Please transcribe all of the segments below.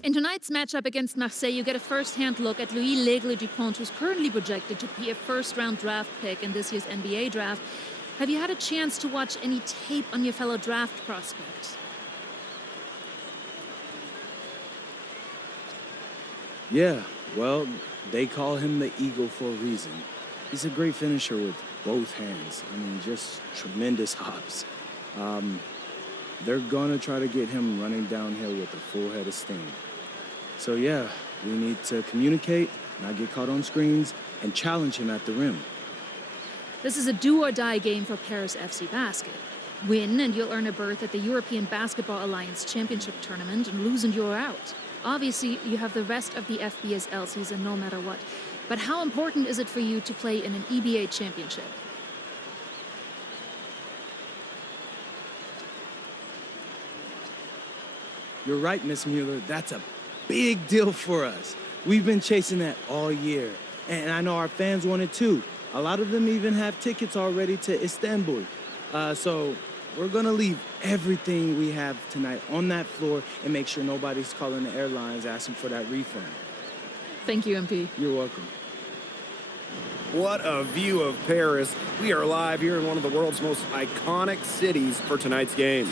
In tonight's matchup against Marseille, you get a first-hand look at Louis L'Aigle Dupont, who's currently projected to be a first-round draft pick in this year's NBA draft. Have you had a chance to watch any tape on your fellow draft prospect? Yeah, well, they call him the Eagle for a reason. He's a great finisher with both hands. I mean, just tremendous hops. They're gonna try to get him running downhill with a full head of steam. So yeah, we need to communicate, not get caught on screens, and challenge him at the rim. This is a do-or-die game for Paris FC Basket. Win and you'll earn a berth at the European Basketball Alliance Championship Tournament, and lose and you're out. Obviously, you have the rest of the FBSL season no matter what. But how important is it for you to play in an EBA championship? You're right, Miss Mueller. That's a big deal for us. We've been chasing that all year. And I know our fans want it too. A lot of them even have tickets already to Istanbul. So we're going to leave everything we have tonight on that floor and make sure nobody's calling the airlines asking for that refund. Thank you, MP. You're welcome. What a view of Paris. We are live here in one of the world's most iconic cities for tonight's game.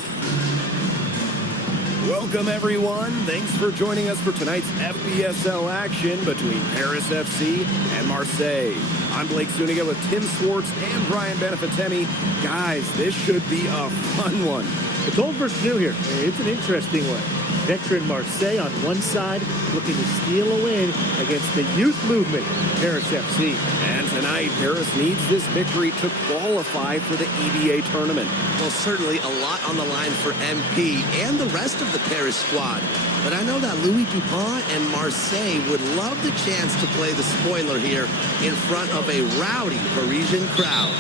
Welcome, everyone. Thanks for joining us for tonight's FBSL action between Paris FC and Marseille. I'm Blake Zuniga with Tim Swartz and Brian Benefitemi. Guys, this should be a fun one. It's old versus new here. It's an interesting one. Veteran Marseille on one side looking to steal a win against the youth movement, Paris FC. And tonight, Paris needs this victory to qualify for the EBA tournament. Well, certainly a lot on the line for MP and the rest of the Paris squad. But I know that Louis Dupont and Marseille would love the chance to play the spoiler here in front of a rowdy Parisian crowd.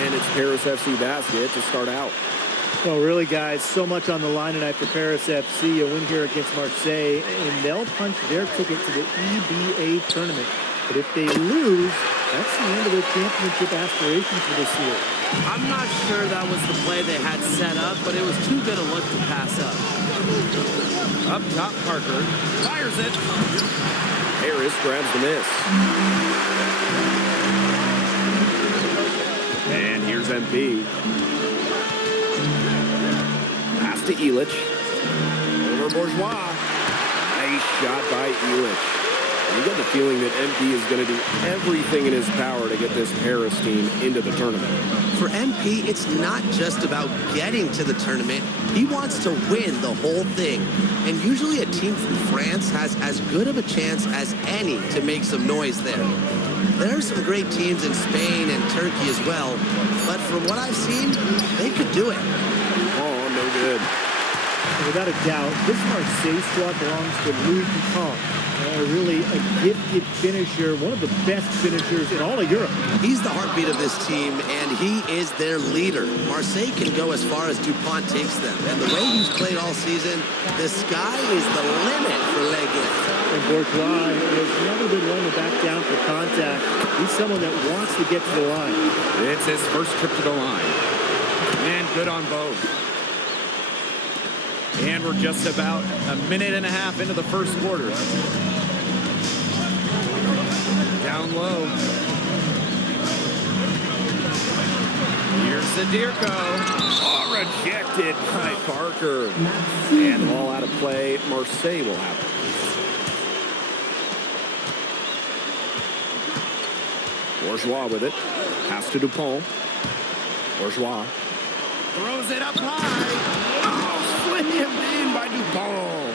And it's Paris FC Basket to start out. Well, really, guys, so much on the line tonight for Paris FC. A win here against Marseille, and they'll punch their ticket to the EBA tournament. But if they lose, that's the end of their championship aspirations for this year. I'm not sure that was the play they had set up, but it was too good a look to pass up. Up top, Parker fires it. Paris grabs the miss. And here's MP. Pass to Illich. Over Bourgeois. Nice shot by Illich. You get the feeling that MP is going to do everything in his power to get this Paris team into the tournament. For MP, it's not just about getting to the tournament. He wants to win the whole thing. And usually a team from France has as good of a chance as any to make some noise there. There are some great teams in Spain and Turkey as well. But from what I've seen, they could do it. Oh, no good. Without a doubt, this Marseille squad belongs to Louis Dupont. Really a gifted finisher, one of the best finishers in all of Europe. He's the heartbeat of this team, and he is their leader. Marseille can go as far as Dupont takes them. And the way he's played all season, the sky is the limit for L'Aigle. And Bourgeois has never been one to back down for contact. He's someone that wants to get to the line. It's his first trip to the line. And good on both. And we're just about a minute and a half into the first quarter. Down low. Here's Zadirko. Oh, rejected by Parker. And the ball out of play. Marseille will have it. Bourgeois with it. Pass to Dupont. Bourgeois. Throws it up high. Oh, slammed in by Dupont.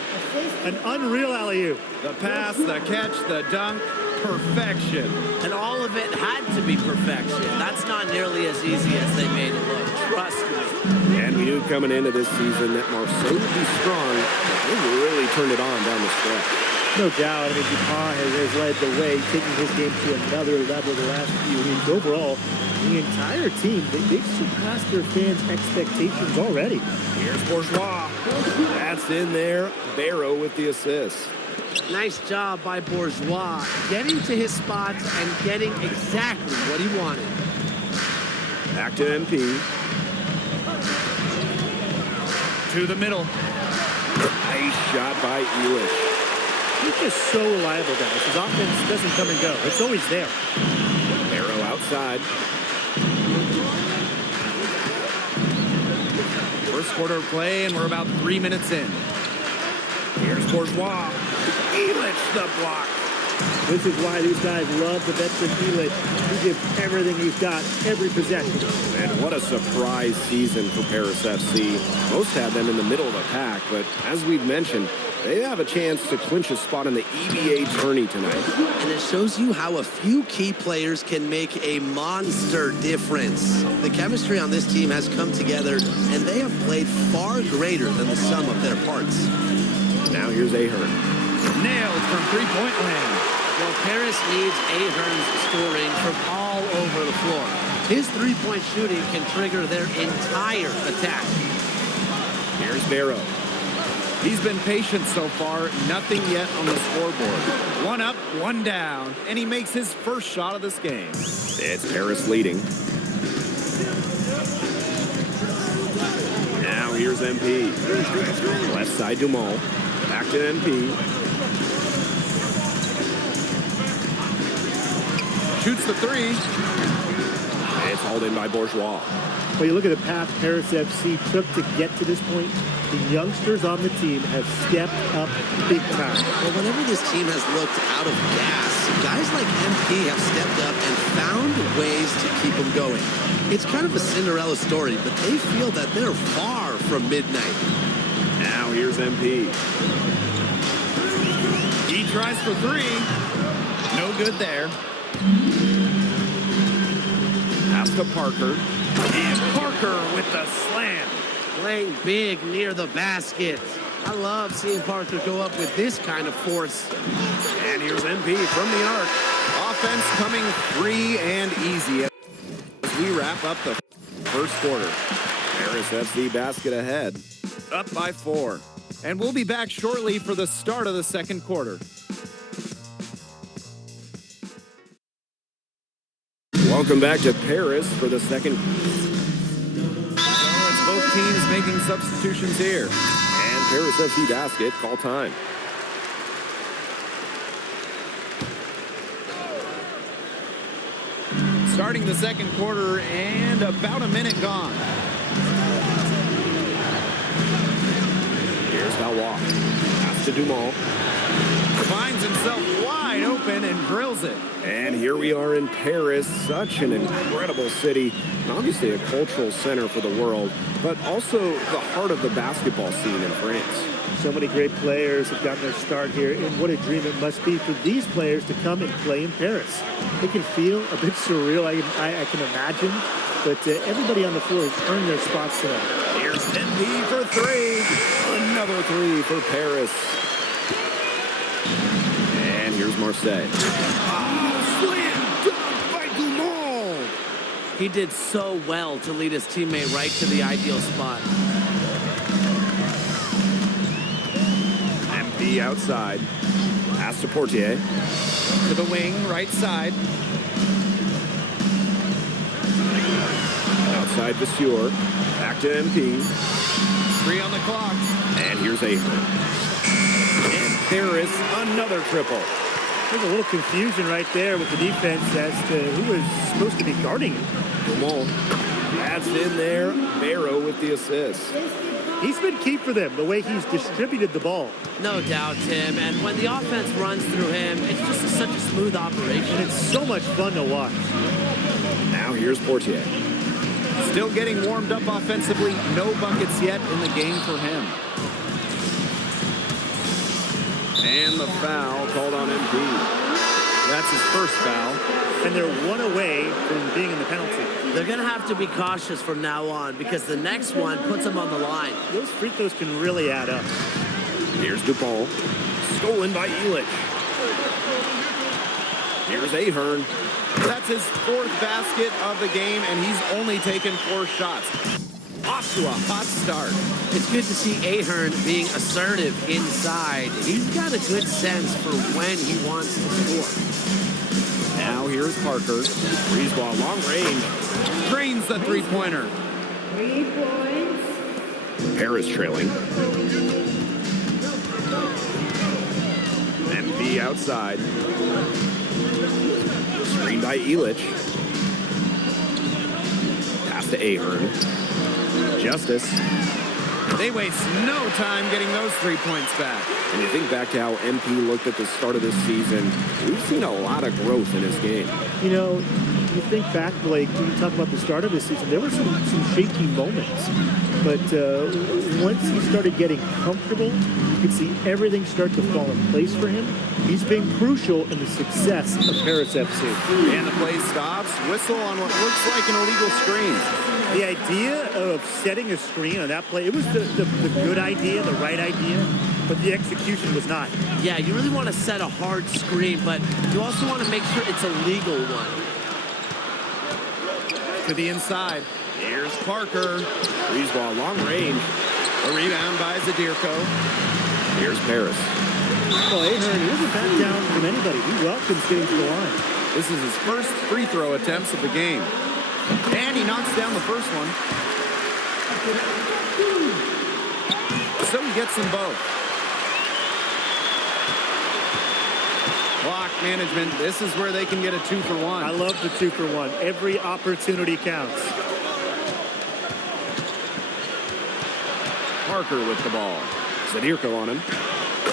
An unreal alley-oop. The pass, the catch, the dunk. Perfection. And all of it had to be perfection. That's not nearly as easy as they made it look. Trust me. And we knew coming into this season that Marseille would be strong. They really turned it on down the stretch. No doubt. I mean, Dupont has led the way, taking his game to another level the last few weeks. Overall, the entire team, they've surpassed their fans' expectations already. Here's Bourgeois. That's in there. Barrow with the assist. Nice job by Bourgeois, getting to his spots and getting exactly what he wanted. Back to MP. To the middle. Nice shot by Elich. He's just so reliable, guys. His offense doesn't come and go. It's always there. Barrow outside. First quarter of play, and we're about 3 minutes in. Here's Bourgeois. Elich the block. This is why these guys love the veteran Elich. He gives everything he's got, every possession. And what a surprise season for Paris FC. Most had them in the middle of the pack, but as we've mentioned, they have a chance to clinch a spot in the EBA tourney tonight. And it shows you how a few key players can make a monster difference. The chemistry on this team has come together, and they have played far greater than the sum of their parts. Now here's Ahern. Nailed from three-point land. Well, Paris needs Ahern's scoring from all over the floor. His three-point shooting can trigger their entire attack. Here's Barrow. He's been patient so far, nothing yet on the scoreboard. One up, one down, and he makes his first shot of this game. It's Paris leading. Now here's MP. Left side Dumont. Back to MP. Shoots the three. It's hauled in by Bourgeois. Well, you look at the path Paris FC took to get to this point. The youngsters on the team have stepped up big time. Well, whenever this team has looked out of gas, guys like MP have stepped up and found ways to keep them going. It's kind of a Cinderella story, but they feel that they're far from midnight. Now here's MP. He tries for three. No good there. Pass to Parker. And Parker with the slam. Playing big near the basket. I love seeing Parker go up with this kind of force. And here's MP from the arc. Offense coming free and easy as we wrap up the first quarter. Paris FC basket ahead. Up by 4. And we'll be back shortly for the start of the second quarter. Welcome back to Paris for the second. So it's both teams making substitutions here. And Paris FC basket, call time. Starting the second quarter and about a minute gone. Here's Valois. Pass to Dumont. Finds himself wide open and drills it. And here we are in Paris, such an incredible city, and obviously a cultural center for the world, but also the heart of the basketball scene in France. So many great players have gotten their start here, and what a dream it must be for these players to come and play in Paris. It can feel a bit surreal, I can imagine, but everybody on the floor has earned their spots tonight. Here's NB for three. Another three for Paris. And here's Marseille. Slam dunk by Dumont. He did so well to lead his teammate right to the ideal spot. MB outside. Pass to Portier. To the wing, right side. Outside Vasseur. Back to MP. 3 on the clock. And here's Ahern. And Paris, another triple. There's a little confusion right there with the defense as to who was supposed to be guarding him. Dumont. That's in there. Barrow with the assist. He's been key for them, the way he's distributed the ball. No doubt, Tim. And when the offense runs through him, it's just such a smooth operation. And it's so much fun to watch. Now here's Portier. Still getting warmed up offensively. No buckets yet in the game for him. And the foul called on MP. That's his first foul. And they're one away from being in the penalty. They're going to have to be cautious from now on because the next one puts them on the line. Those free throws can really add up. Here's Dupont. Stolen by Elich. Here's Ahern. That's his 4th basket of the game, and he's only taken 4 shots. Off to a hot start. It's good to see Ahern being assertive inside. He's got a good sense for when he wants to score. Now here's Parker. Breeze ball, long range. Drains the three-pointer. 3 points. Paris trailing. Mb outside. Screen by Illich. Pass to Ahern. Justice. They waste no time getting those 3 points back. And you think back to how MP looked at the start of this season, we've seen a lot of growth in his game. You know, you think back, Blake, when you talk about the start of this season, there were some shaky moments. But once he started getting comfortable, you could see everything start to fall in place for him. He's been crucial in the success of Paris FC. And the play stops. Whistle on what looks like an illegal screen. The idea of setting a screen on that play, it was the good idea, the right idea, but the execution was not. Yeah, you really want to set a hard screen, but you also want to make sure it's a legal one. To the inside. Here's Parker. Breeze ball long range. A rebound by Zadirko. Here's Paris. Well, Ahern, he doesn't back down from anybody. He welcomes getting to the line. This is his first free throw attempts of the game. And he knocks down the first one. So he gets them both. Clock management. This is where they can get a 2-for-1. I love the 2-for-1. Every opportunity counts. Parker with the ball. Zadirko on him.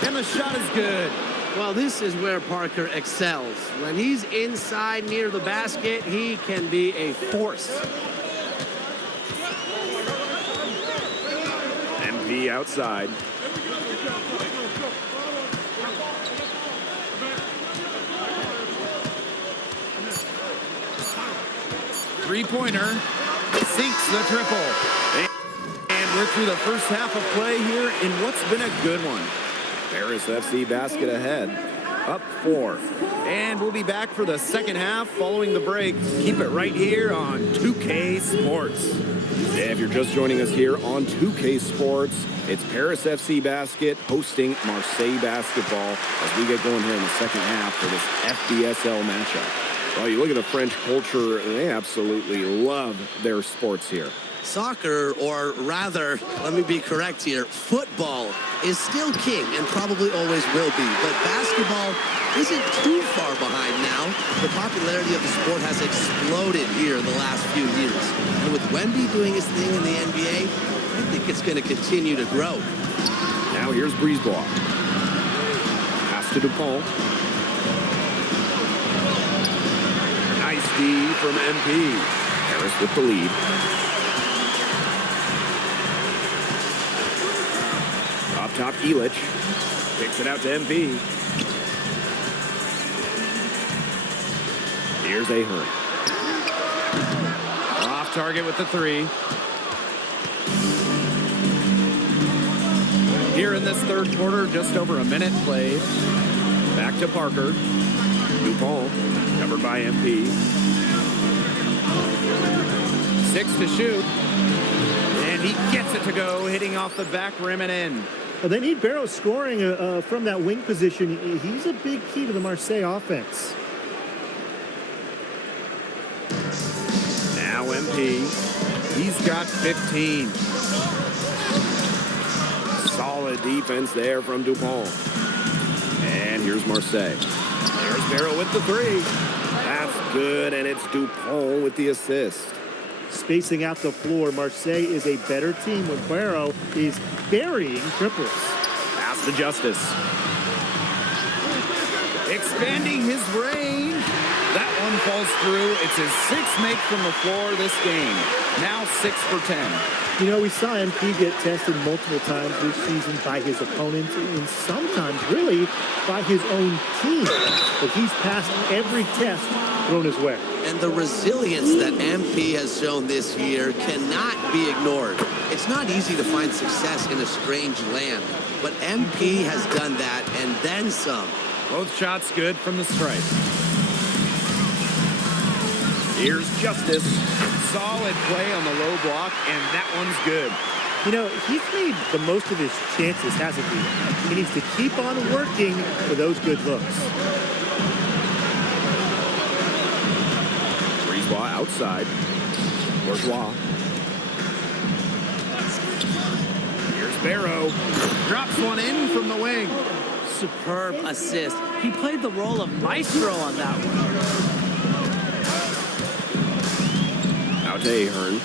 And the shot is good. Well, this is where Parker excels. When he's inside near the basket, he can be a force. MP outside. Three-pointer. Sinks the triple. And we're through the first half of play here in what's been a good one. Paris FC basket ahead. Up 4. And we'll be back for the second half following the break. Keep it right here on 2K Sports. Yeah, if you're just joining us here on 2K Sports, it's Paris FC basket hosting Marseille basketball as we get going here in the second half for this FBSL matchup. Well, you look at the French culture, they absolutely love their sports here. Soccer, or rather, let me be correct here, football is still king and probably always will be. But basketball isn't too far behind now. The popularity of the sport has exploded here in the last few years. And with Wemby doing his thing in the NBA, I think it's going to continue to grow. Now here's Breezeball. Pass to Dupont. Nice D from MP. Paris with the lead. Up top, Illich. Picks it out to MP. Here's Ahern. Off target with the 3. Here in this third quarter, just over a minute played. Back to Parker. Dupont, covered by MP. 6 to shoot. And he gets it to go, hitting off the back rim and in. Well, they need Barrow scoring from that wing position. He's a big key to the Marseille offense. Now MP. He's got 15. Solid defense there from Dupont. And here's Marseille. There's Barrow with the 3. That's good, and it's Dupont with the assist. Spacing out the floor, Marseille is a better team when Barrow is burying triples. Pass to Justice. Expanding his range. That one falls through. It's his 6th make from the floor this game. Now 6 for 10. You know, we saw MP get tested multiple times this season by his opponents and sometimes really by his own team. But he's passed every test thrown his way. And the resilience that MP has shown this year cannot be ignored. It's not easy to find success in a strange land, but MP has done that and then some. Both shots good from the stripe. Here's Justice. Solid play on the low block, and that one's good. You know, he's made the most of his chances, hasn't he? He needs to keep on working for those good looks. Bourgeois outside. Bourgeois. Here's Here's Barrow. Drops one in from the wing. Superb assist. He played the role of maestro on that one. Out to Ahern.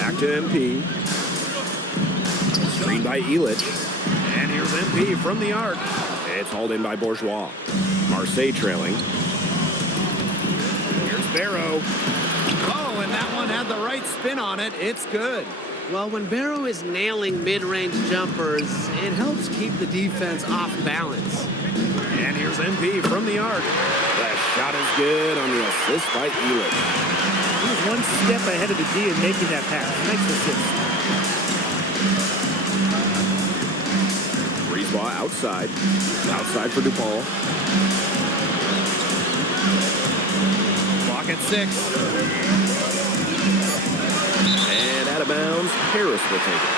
Back to MP. Screened by Elic. And here's MP from the arc. It's hauled in by Bourgeois. Marseille trailing. Here's Barrow. Oh, and that one had the right spin on it. It's good. Well, when Barrow is nailing mid-range jumpers, it helps keep the defense off balance. And here's MP from the arc. That shot is good on the assist by Elic. He was one step ahead of the D in making that pass. Nice assist. Brisebois outside. Outside for DuPont. Clock at 6. And out of bounds, Paris will take it.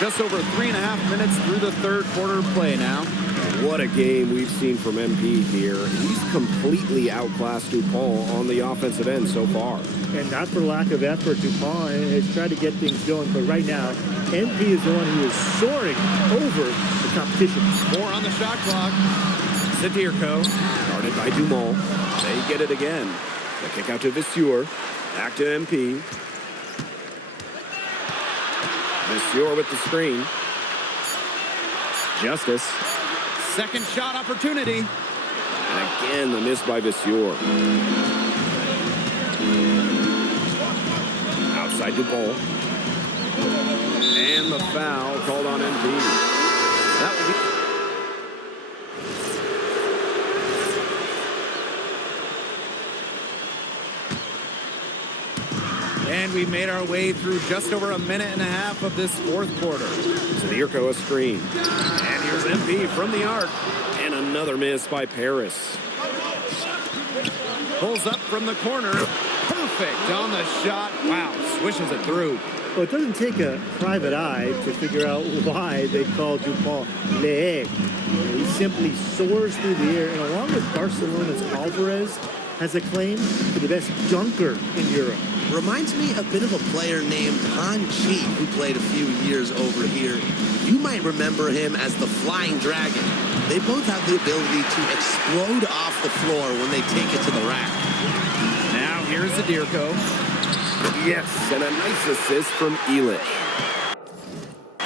Just over 3.5 minutes through the third quarter of play now. What a game we've seen from MP here. He's completely outclassed DuPont on the offensive end so far. And not for lack of effort, DuPont has tried to get things going, but right now, MP is the one who is soaring over the competition. 4 on the shot clock. Sadirko, guarded by Dumont. They get it again. The kick out to Vissure. Back to MP. Vissure with the screen. Justice. Second shot opportunity. And again, the miss by Vissure. Outside Dupont. And the foul called on MP. That would be... And we made our way through just over 1.5 minutes of this fourth quarter. Sadirko a screen. And here's MP from the arc. And another miss by Paris. Pulls up from the corner. Perfect on the shot. Wow, swishes it through. Well, it doesn't take a private eye to figure out why they call DuPont Le. He simply soars through the air, and along with Barcelona's Alvarez, has a claim to the best dunker in Europe. Reminds me a bit of a player named Han Chi, who played a few years over here. You might remember him as the Flying Dragon. They both have the ability to explode off the floor when they take it to the rack. Now here's Sadirko. Yes, and a nice assist from Elic.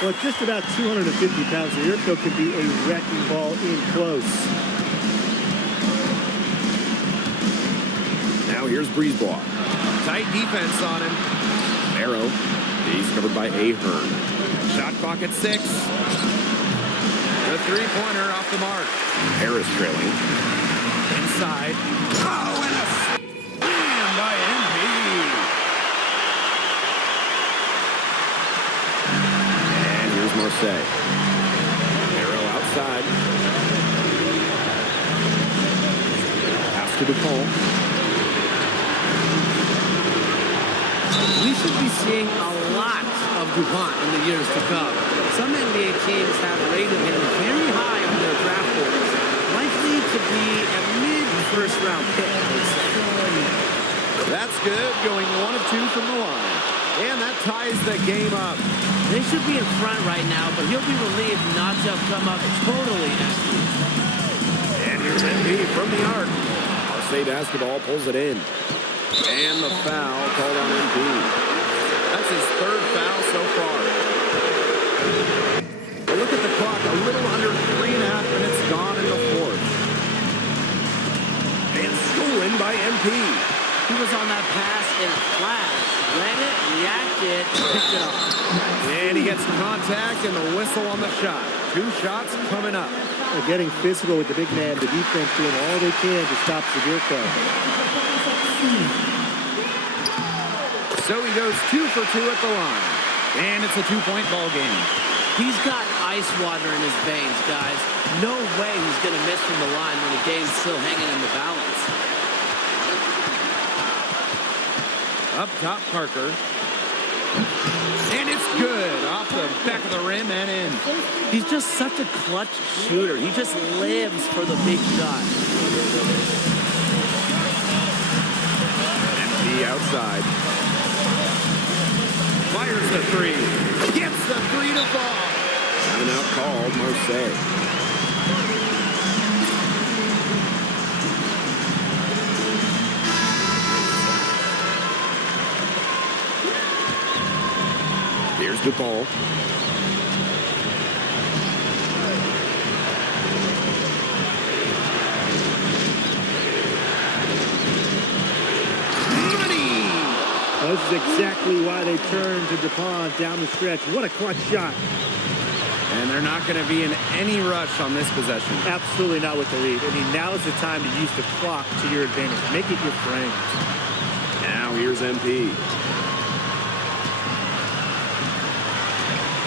Well, at just about 250 pounds, Sadirko could be a wrecking ball in close. Now here's Brisebois. Tight defense on him. Arrow. He's covered by Ahern. Shot clock at 6. The three-pointer off the mark. Harris trailing. Inside. Oh, and a slam by MP. And here's Marseille. Arrow outside. Pass to DuPont. We should be seeing a lot of DuPont in the years to come. Some NBA teams have rated him very high on their draft boards, likely to be a mid-first-round pick, I would say. That's good, going 1 of 2 from the line. And that ties the game up. They should be in front right now, but he'll be relieved not to have come up totally empty. And here's MP from the arc. Marseille basketball pulls it in. And the foul called on MP. That's his 3rd foul so far. But look at the clock, a little under 3.5 minutes gone in the 4th. And stolen by MP. He was on that pass in a flash. Read it, reacted, picked it up. And he gets contact and the whistle on the shot. 2 shots coming up. They're getting physical with the big man. The defense doing all they can to stop Sadirko. So he goes 2 for 2 at the line. And it's a 2-point ball game. He's got ice water in his veins, guys. No way he's going to miss from the line when the game's still hanging in the balance. Up top, Parker. And it's good. Off the back of the rim and in. He's just such a clutch shooter. He just lives for the big shot. Empty outside. side. Fires the three. Gets the three to fall. Timeout called, Marseille. Here's Dupont. This is exactly why they turned to DuPont down the stretch. What a clutch shot. And they're not going to be in any rush on this possession. Absolutely not with the lead. I mean, now is the time to use the clock to your advantage. Make it your friend. Now here's MP.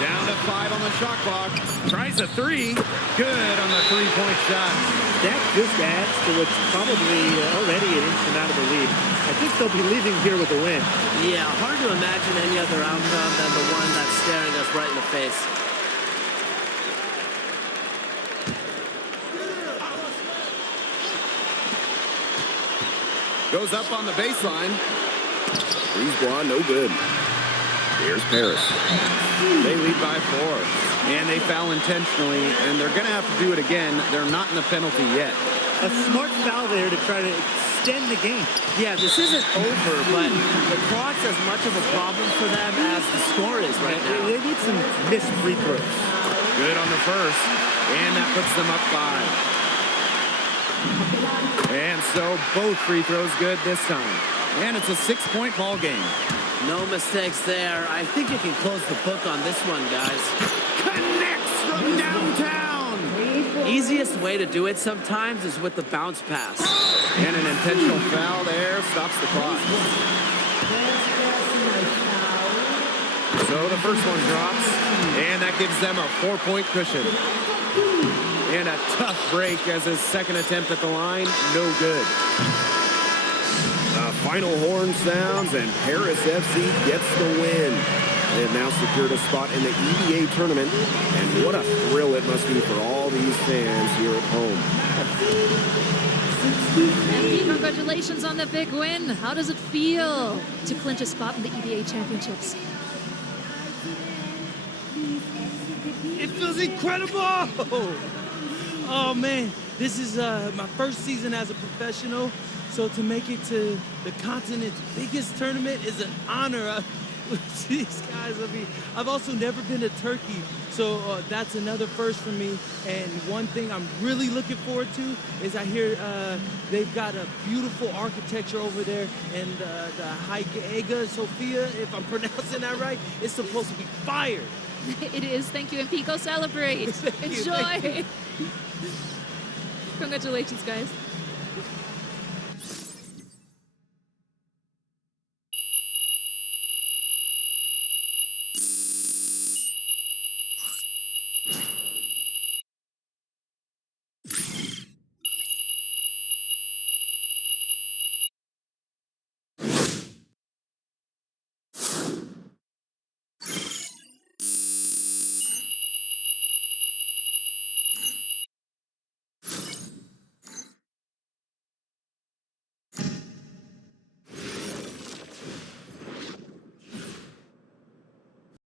Down to 5 on the shot clock. Tries a three. Good on the three-point shot. That just adds to what's probably already an insurmountable lead. I think they'll be leaving here with a win. Yeah, hard to imagine any other outcome than the one that's staring us right in the face. Goes up on the baseline. Brisebois, no good. Here's Paris. They lead by 4. And they foul intentionally, and they're going to have to do it again. They're not in the penalty yet. A smart foul there to try to extend the game. Yeah, this isn't over, but the clock's as much of a problem for them as the score is right now. They need some missed free throws. Good on the first, and that puts them up 5. And so both free throws good this time. And it's a 6-point ball game. No mistakes there. I think you can close the book on this one, guys. Connects from downtown. Easiest way to do it sometimes is with the bounce pass. And an intentional foul there stops the clock. So the first one drops, and that gives them a 4-point cushion. And a tough break as his second attempt at the line, no good. The final horn sounds, and Paris FC gets the win. They have now secured a spot in the EBA tournament, and what a thrill it must be for all these fans here at home. And congratulations on the big win. How does it feel to clinch a spot in the EBA championships? It feels incredible! Oh man, this is my first season as a professional, so to make it to the continent's biggest tournament is an honor. These guys, I mean, I've also never been to Turkey, so that's another first for me. And one thing I'm really looking forward to is I hear they've got a beautiful architecture over there, and the Hagia Sophia, if I'm pronouncing that right, is supposed to be fire. It is. Thank you, MP. Go celebrate. Enjoy. Congratulations, guys.